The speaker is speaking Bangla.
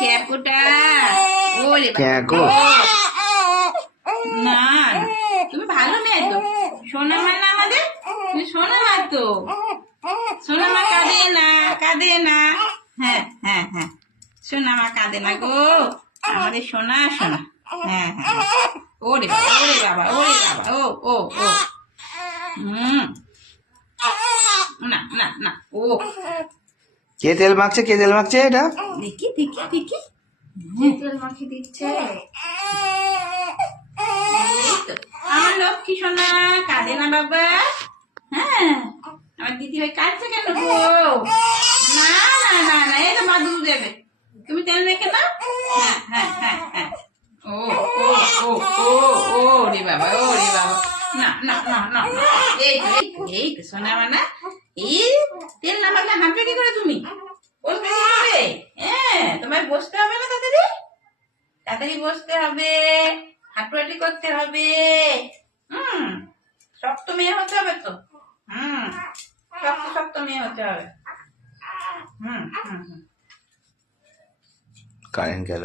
ক্যাকুটা ওরে ক্যাকু। না তুমি ভালো মেয়ে তো, সোনা মা না আমাদের, তুমি সোনা মা তো, সোনা মা কাঁদে না, কাঁদে না। হ্যাঁ হ্যাঁ হ্যাঁ, সোনা মা কাঁদে না গো, আমাদের সোনা সোনা। হ্যাঁ হ্যাঁ, ওরে বাবা ওরে বাবা ওরে বাবা, ও ও ও হুম, না না না, ও কে তেল মাখছে, কে তেল মাখছে এটা? দেখি দেখি দেখি, তেল মাখিয়ে দিচ্ছে। এই তো আমার লক্ষ্মী সোনা, কাঁদে না বাবা। হ্যাঁ, আমার দিদি ভাই কাঁদছে কেন গো? না না না না, এই তো মা দুধ দেবে, তুমি তেল মেখে নাও। হ্যাঁ হ্যাঁ হ্যাঁ হ্যাঁ, ও ও ও ও ও রে বাবা ও রে বাবা, না না না না না, এই তো এই তো এই তো সোনা মানা, এই তেল না মাখলে হাঁটবে কি করে তুমি? বসবে কি করে? হ্যাঁ, তোমায় বসতে হবে না তাড়াতাড়ি, তাড়াতাড়ি বসতে হবে, হাঁটুহাঁটি করতে হবে। হুম, শক্ত মেয়ে হতে হবে তো। হুম, শক্ত শক্ত মেয়ে হতে হবে। হুম হুম হুম। কারেন্ট গেল।